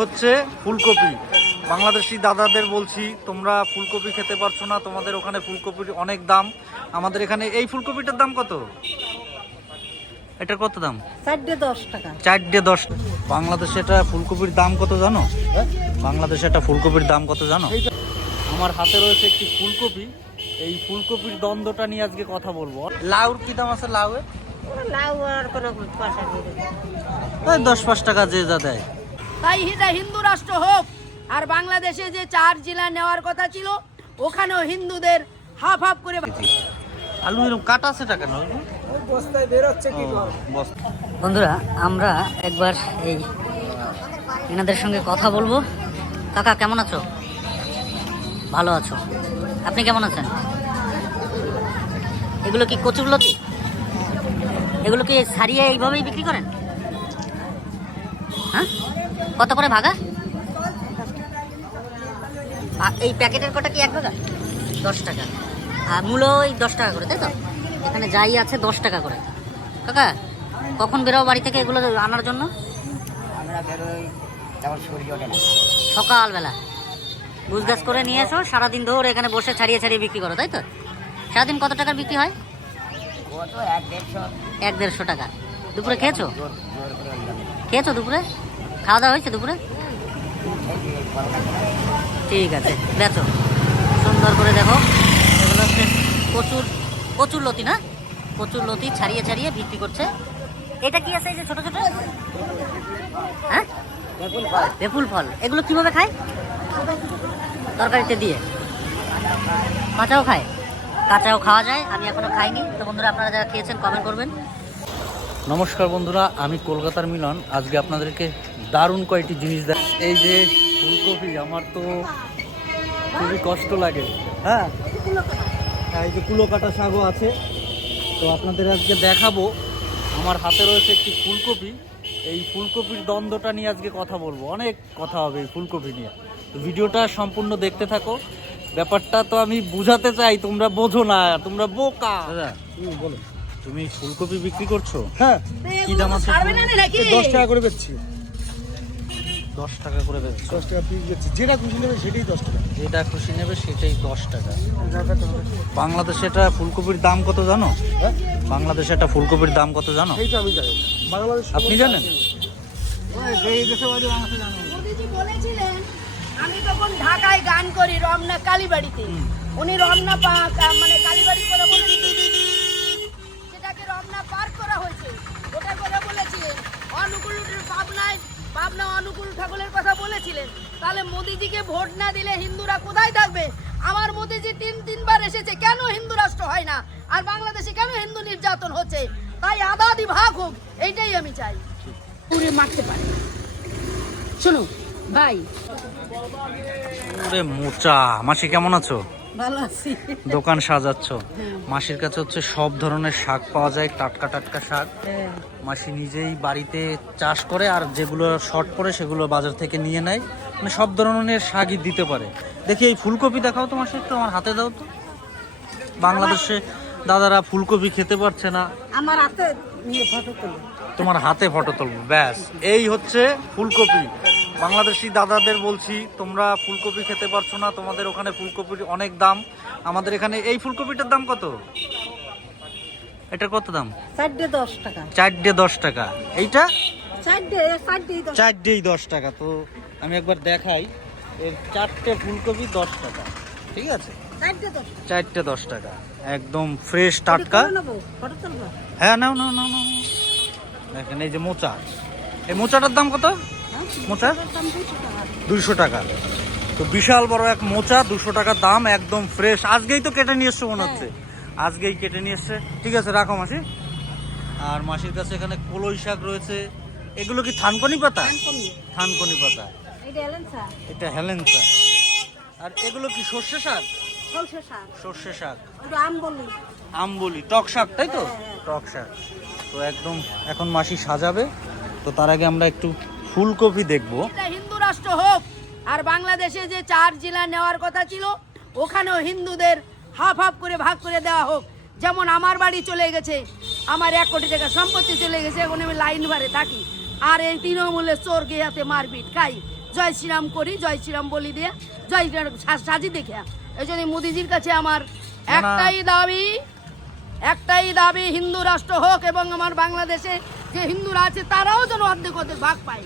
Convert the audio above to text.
হচ্ছে ফুলকপি। বাংলাদেশি দাদাদের বলছি তোমরা ফুলকপি খেতে পারছ না তোমাদের ওখানে ফুলকপির অনেক দাম। আমাদের এখানে এই ফুলকপিটার দাম কত? এটার কত দাম? চারটে দশ টাকা। চারটে দশ। বাংলাদেশে এটা ফুলকপির দাম কত জানো? বাংলাদেশে একটা ফুলকপির দাম কত জানো? আমার হাতে রয়েছে একটি ফুলকপি। এই ফুলকপির দ্বন্দ্বটা নিয়ে আজকে কথা বলব। লাউর কি দাম আছে লাউয়ের? লাউ আর কোনো দশ পাঁচ টাকা যে যা দেয়। তাই এটা হিন্দু রাষ্ট্র হোক। আর বাংলাদেশে যে চার জেলা নেওয়ার কথা ছিল ওখানেও হিন্দুদের হাফ হাফ করে আলু এরকম কাটা আছে টাকা না বস্তা। বন্ধুরা আমরা একবার এই এনাদের সঙ্গে কথা বলব। কাকা কেমন আছো? ভালো আছো। আপনি কেমন আছেন? এগুলো কি কচুরলতি? এগুলো কি সারিয়ে এইভাবেই বিক্রি করেন? হ্যাঁ? কত করে ভাগা? এই প্যাকেটের কটা কি এক ভাগা? দশ টাকা। আর মূলো ওই দশ টাকা করে তাই তো? এখানে যাই আছে দশ টাকা করে। কাকা কখন বেরো বাড়ি থেকে এগুলো আনার জন্য? আমরা বেরোই যখন সূর্য ওঠে না। সকালবেলা। গুছ গাছ করে নিয়ে এসো সারাদিন ধরে এখানে বসে ছাড়িয়ে ছাড়িয়ে বিক্রি করো তাই তো? সারাদিন কত টাকার বিক্রি হয়? এক দেড়শো। টাকা। দুপুরে খেয়েছো? খেয়েছো দুপুরে? খাওয়া দাওয়া হয়েছে দুপুরে? ঠিক আছে, বেচো। সুন্দর করে দেখো, এগুলো হচ্ছে প্রচুর প্রচুর লতি না? প্রচুর লতি ছাড়িয়ে ছাড়িয়ে বিক্রি করছে। এটা কি আছে এই যে ছোট ছোট? হ্যাঁ? দেখুন ফল। বেপুল ফল এগুলো কীভাবে খায়? তরকারিতে দিয়ে। কাঁচাও খায়। কাঁচাও খাওয়া যায়, আমি এখনও খাইনি। তো বন্ধুরা, আপনারা যারা খেয়েছেন কমেন্ট করবেন। নমস্কার বন্ধুরা আমি কলকাতার মিলন। আজকে আপনাদেরকে দারুণ কয়েকটি জিনিস দেখ এই যে ফুলকপি আমার তো খুবই কষ্ট লাগে। হ্যাঁ? হ্যাঁ, এই যে কুলো কাটা শাকও আছে। তো আপনাদের আজকে দেখাবো। আমার হাতে রয়েছে একটি ফুলকপি। এই ফুলকপির দ্বন্দ্বটা নিয়ে আজকে কথা বলব। অনেক কথা হবে এই ফুলকপি নিয়ে। তো ভিডিওটা সম্পূর্ণ দেখতে থাকো। ব্যাপারটা তো আমি বুঝাতে চাই তোমরা বোঝো না তোমরা বোকা। বলো। তুমি ফুলকপি বিক্রি করছ? হ্যাঁ। কি দাম আছে? ছাড়বে না নাকি? দশ টাকা করে বেচছি। দশ টাকা করে বেচছো? দশ টাকা পিস বেচছি। যেটা খুশি নেবে সেটাই দশ টাকা। যেটা খুশি নেবে সেটাই দশ টাকা। বাংলাদেশে এটা ফুলকপির দাম কত জানো? হ্যাঁ? বাংলাদেশে একটা ফুলকপির দাম কত জানো? সেইটা আমি জানি। বাংলাদেশ আপনি জানেন? বলেছিলেন আমি তখন ঢাকায় গান করি রমনা কালীবাড়িতে। উনি রমনা পা- মানে কালীবাড়ি করে বলেছিলেন সেটাকে রমনা পার্ক করা হয়েছে ওটা করে বলেছিলেন অনুকূল পাবনায় পাবনা অনুকূল ঠাকুরের তাহলে মোদিজিকে ভোট না দিলে হিন্দুরা কোথায় থাকবে? আমার মোদিজি তিন তিনবার এসেছে কেন হিন্দু রাষ্ট্র হয় না? আর বাংলাদেশে কেন হিন্দু নির্যাতন হচ্ছে? তাই আদাদি ভাগ হোক এইটাই আমি চাই। পুরে মারতে পারে। শোনো ভাই। ওরে মোচা মাসি কেমন আছো? ভালো আছি। দোকান সাজাচ্ছ। মাসির কাছে হচ্ছে সব ধরনের শাক পাওয়া যায় টাটকা টাটকা শাক। মাসি নিজেই বাড়িতে চাষ করে আর যেগুলো শর্ট পড়ে সেগুলো বাজার থেকে নিয়ে নেয়। মানে সব ধরনের শাকই দিতে পারে। দেখি এই ফুলকপি দেখাও তো মাসি একটু আমার হাতে দাও তো। বাংলাদেশে দাদারা ফুলকপি খেতে পারছে না। আমার হাতে নিয়ে ফটো তুলো। তোমার হাতে ফটো তুলবো ব্যাস। এই হচ্ছে ফুলকপি। বাংলাদেশি দাদাদের বলছি তোমরা ফুলকপি খেতে পারছ না তোমাদের ওখানে ফুলকপির অনেক দাম। আমাদের এখানে এই ফুলকপিটার দাম কত? এটার কত দাম? চারটে দশ টাকা। চারটে দশ টাকা। এইটা? চারটেই দশ। টাকা। তো আমি একবার দেখাই। এর চারটে ফুলকপি দশ টাকা। ঠিক আছে? চারটে দশ টাকা। একদম ফ্রেশ টাটকা। হ্যাঁ নাও নাও নাও নাও। দেখেন এই যে মোচা। এই মোচাটার দাম কত? মোচা? দুশো টাকা। তো বিশাল বড় এক মোচা দুশো টাকা দাম একদম ফ্রেশ আজকেই তো কেটে নিয়ে এসছো মনে হচ্ছে? আজকেই কেটে নিয়ে এসছে। ঠিক আছে রাখো মাসি। আর মাসির কাছে এখানে কলই শাক রয়েছে। এগুলো কি থানকনি পাতা? থানকনি। পাতা। এটা হেলেন্সা আর এগুলো কি সর্ষে শাক? সর্ষে শাক। আম আম বলি টক শাক তাই তো? টক শাক। তো একদম এখন মাসি সাজাবে। তো তার আগে আমরা একটু ফুলকপি দেখব। হিন্দু রাষ্ট্র হোক আর বাংলাদেশে যে চার জেলা নেওয়ার কথা ছিল ওখানেও হিন্দুদের হাফ হাফ করে ভাগ করে দেওয়া হোক। যেমন আমার বাড়ি চলে গেছে আমার এক কোটি টাকা সম্পত্তি চলে গেছে এখন আমি লাইন ভারে থাকি। আর এই তৃণমূলের চোর গিয়াতে মারপিট খাই। জয় শ্রীরাম করি জয় শ্রীরাম বলি দিয়ে জয় সা- সাজি দেখে এই জন্য মোদিজির কাছে আমার একটাই দাবি একটাই দাবি হিন্দু রাষ্ট্র হোক এবং আমার বাংলাদেশে যে হিন্দুরা আছে তারাও যেন অর্ধেক অর্ধেক ভাগ পায়।